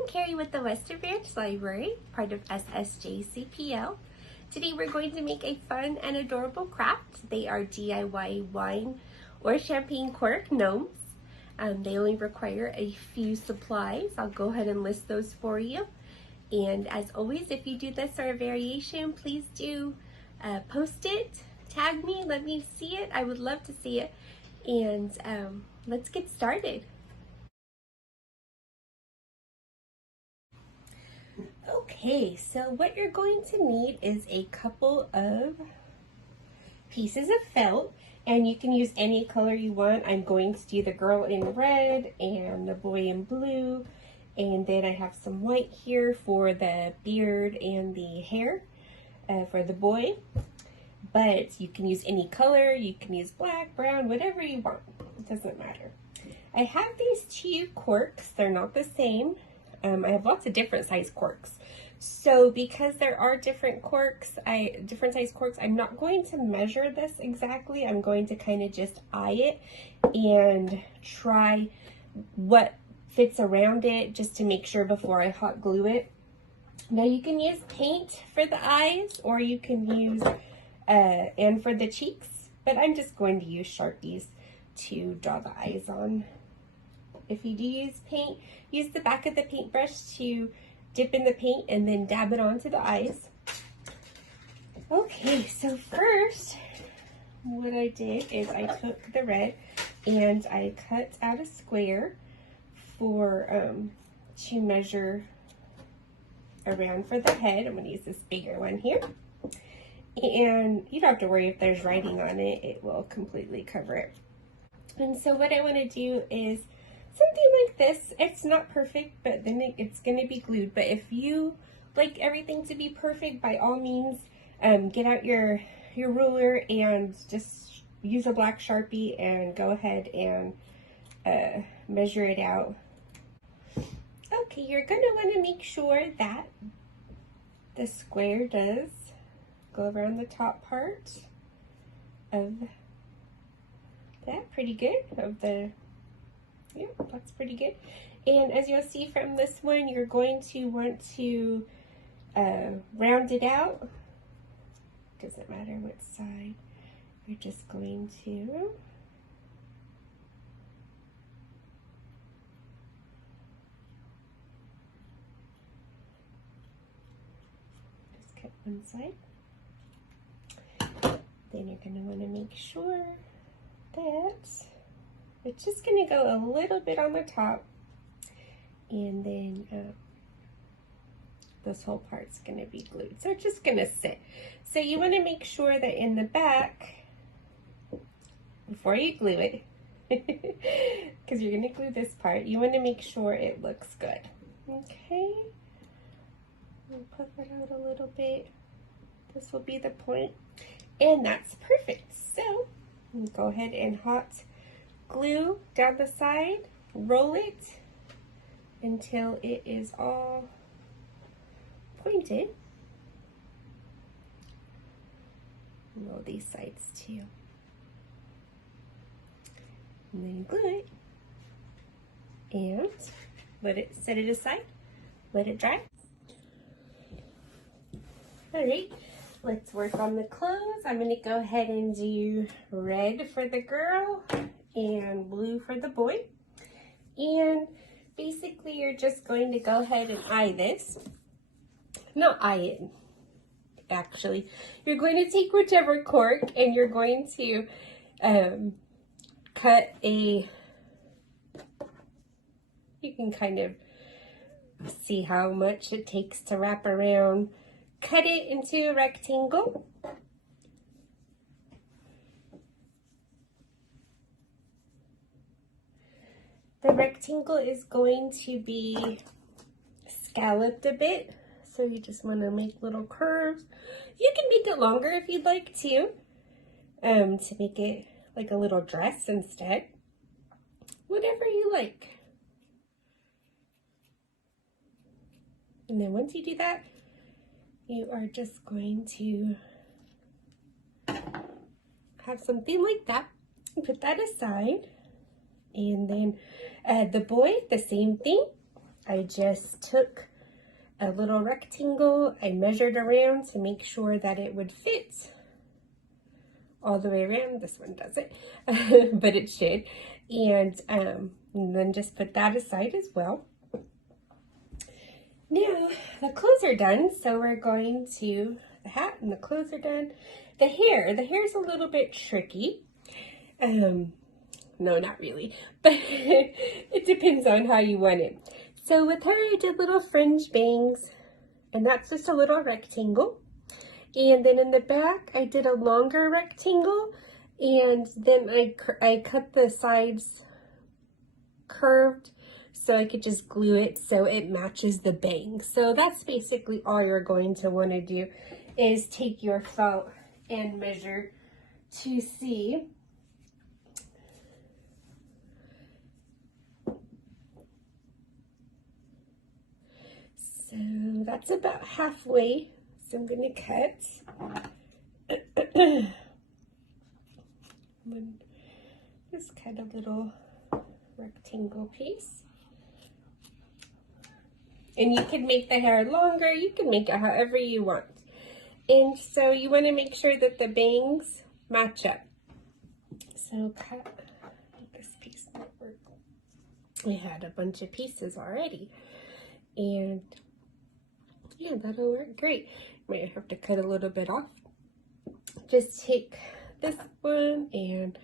I'm Kari with the Western Branch Library, part of SSJCPL. Today we're going to make a fun and adorable craft. They are DIY wine or champagne cork gnomes. They only require a few supplies. I'll go ahead and list those for you. And as always, if you do this or a variation, please do post it, tag me, let me see it. I would love to see it. And let's get started. Okay, so what you're going to need is a couple of pieces of felt, and you can use any color you want. I'm going to do the girl in red and the boy in blue, and then I have some white here for the beard and the hair for the boy. But you can use any color, you can use black, brown, whatever you want. It doesn't matter. I have these two corks. They're not the same. I have lots of different size corks. So because there are different corks, different size corks, I'm not going to measure this exactly. I'm going to kind of just eye it and try what fits around it just to make sure before I hot glue it. Now you can use paint for the eyes, or you can use, and for the cheeks, but I'm just going to use Sharpies to draw the eyes on. If you do use paint, use the back of the paintbrush to dip in the paint and then dab it onto the eyes. Okay, so first, what I did is I took the red and I cut out a square for to measure around for the head. I'm going to use this bigger one here. And you don't have to worry if there's writing on it, it will completely cover it. And so what I want to do is something like this. It's not perfect, but then it's going to be glued. But if you like everything to be perfect, by all means, get out your ruler and just use a black Sharpie and go ahead and measure it out. Okay, you're going to want to make sure that the square does go around the top part of that. Pretty good. Yeah, that's pretty good. And as you'll see from this one, you're going to want to round it out. Doesn't matter what side. You're just going to just cut one side. Then you're going to want to make sure that it's just going to go a little bit on the top, and then this whole part's going to be glued. So it's just going to sit. So you want to make sure that in the back, before you glue it, because you're going to glue this part, you want to make sure it looks good. Okay, we'll puff it out a little bit. This will be the point, and that's perfect. So go ahead and hot glue down the side, roll it until it is all pointed. Roll these sides too. And then glue it and set it aside, let it dry. All right, let's work on the clothes. I'm going to go ahead and do red for the girl and blue for the boy. And basically you're just going to go ahead and eye this. Not eye it, actually. You're going to take whichever cork and you're going to cut a, you can kind of see how much it takes to wrap around. Cut it into a rectangle. The rectangle is going to be scalloped a bit, so you just want to make little curves. You can make it longer if you'd like to make it like a little dress instead. Whatever you like. And then once you do that, you are just going to have something like that. Put that aside. And then the boy, the same thing. I just took a little rectangle, I measured around to make sure that it would fit all the way around. This one doesn't, but it should. And then just put that aside as well. Now, the clothes are done, so we're going to, the hat and the clothes are done. The hair's a little bit tricky. No, not really, but it depends on how you want it. So with her, I did little fringe bangs, and that's just a little rectangle. And then in the back, I did a longer rectangle, and then I cut the sides curved so I could just glue it so it matches the bang. So that's basically all you're going to want to do, is take your felt and measure to see so that's about halfway. So I'm going to cut. Just cut a little rectangle piece. And you can make the hair longer, you can make it however you want. And so you want to make sure that the bangs match up. So cut this piece might work. We had a bunch of pieces already. And yeah, that'll work great. Might have to cut a little bit off. Just take this one and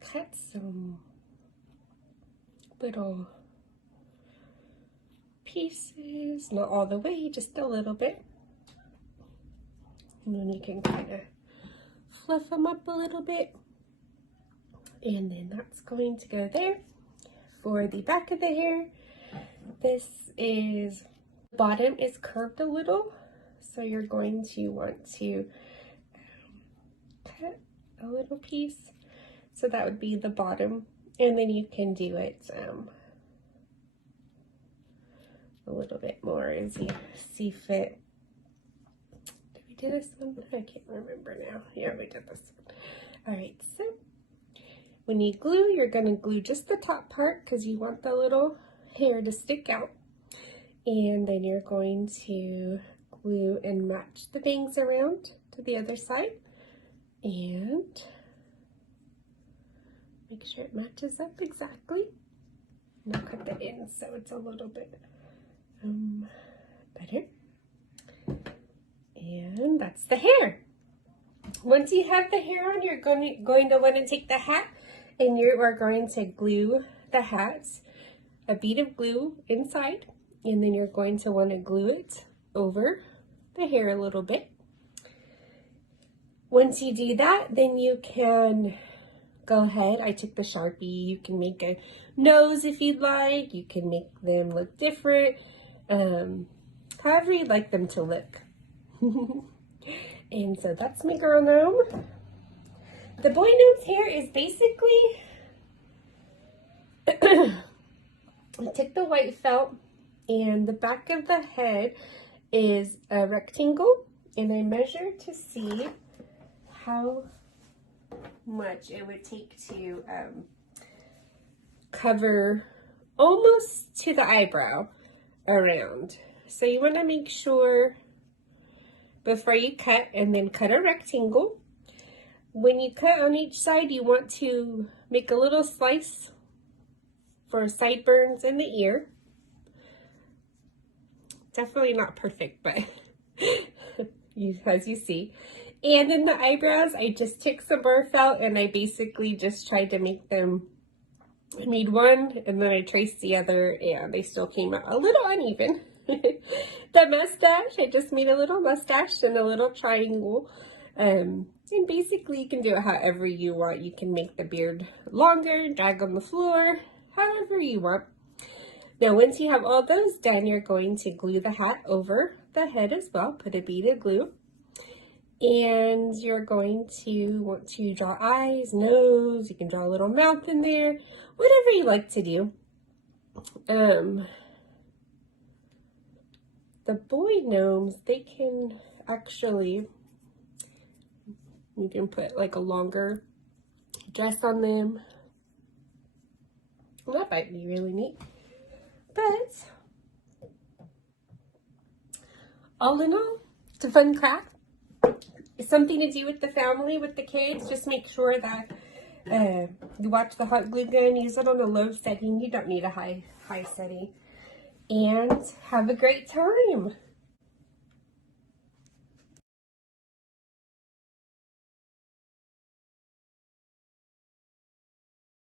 cut some little pieces, not all the way, just a little bit. And then you can kind of fluff them up a little bit. And then that's going to go there. For the back of the hair, this is, the bottom is curved a little, so you're going to want to cut a little piece. So that would be the bottom, and then you can do it a little bit more as you see fit. Did we do this one? I can't remember now. Yeah, we did this one. All right, so when you glue, you're going to glue just the top part because you want the little hair to stick out. And then you're going to glue and match the bangs around to the other side. And make sure it matches up exactly. And I'll cut the ends so it's a little bit better. And that's the hair. Once you have the hair on, you're going to want to take the hat, and you are going to glue the hat, a bead of glue inside, and then you're going to want to glue it over the hair a little bit. Once you do that, then you can go ahead. I took the Sharpie. You can make a nose if you'd like. You can make them look different, however you'd like them to look. And so that's my girl gnome. The boy gnome's hair is basically, I took the white felt, and the back of the head is a rectangle, and I measured to see how much it would take to cover almost to the eyebrow around. So you want to make sure before you cut, and then cut a rectangle. When you cut on each side, you want to make a little slice for sideburns in the ear. Definitely not perfect, but as you see. And in the eyebrows, I just took some bar felt, and I basically just tried to make them, I made one, and then I traced the other, and they still came out a little uneven. The mustache, I just made a little mustache and a little triangle. And basically you can do it however you want. You can make the beard longer, drag on the floor, however you want. Now once you have all those done, you're going to glue the hat over the head as well. Put a bead of glue. And you're going to want to draw eyes, nose, you can draw a little mouth in there, whatever you like to do. The boy gnomes, they can actually, you can put like a longer dress on them. Well, that might be really neat. But all in all, it's a fun craft. It's something to do with the family, with the kids. Just make sure that you watch the hot glue gun, use it on a low setting. You don't need a high setting. And have a great time.